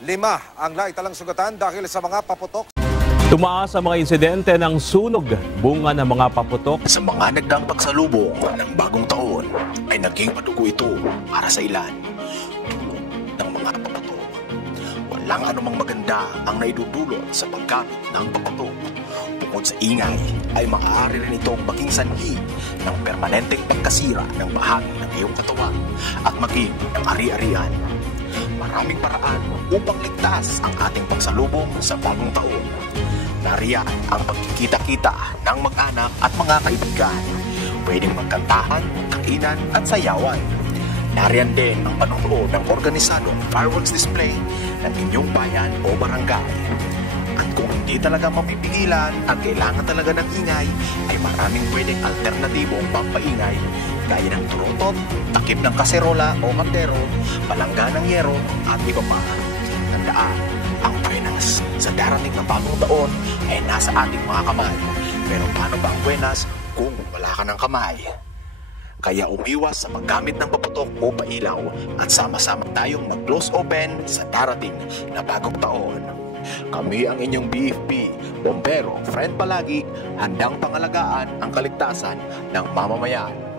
5 ang naitalang sugatan dahil sa mga paputok. Tumaas ang mga insidente ng sunog, bunga ng mga paputok. Sa mga nagdaang pagsalubong ng bagong taon ay naging padugo ito para sa ilan. Tulong ng mga paputok. Walang anumang maganda ang naidudulot sa paggamit ng paputok. Bukod sa ingay, ay maaari rin itong maging sanhi ng permanenteng pagkasira ng bahagi ng iyong katawan at maging ng ari-arian. Maraming paraan upang ligtas ang ating pagsalubong sa bagong taon. Nariyan ang pagkikita-kita ng mag-anak at mga kaibigan. Pwedeng magkantahan, kakinan at sayawan. Nariyan din ang panunood ng organisadong fireworks display ng inyong bayan o barangay. At kung hindi talaga mapipigilan at kailangan talaga ng ingay, ay maraming pwedeng alternatibong pampaingay gaya ng turutot, takip ng kaserola o kaldero, palangga ng yero at iba pa. Tandaan, ang buenas sa darating na bagong taon ay nasa ating mga kamay. Pero paano ba ang buenas kung wala ka ng kamay? Kaya umiwas sa paggamit ng paputok o pailaw at sama-sama tayong mag-close open sa darating na bagong taon. Kami ang inyong BFP, Bombero, friend palagi, handang pangalagaan ang kaligtasan ng mamamayan.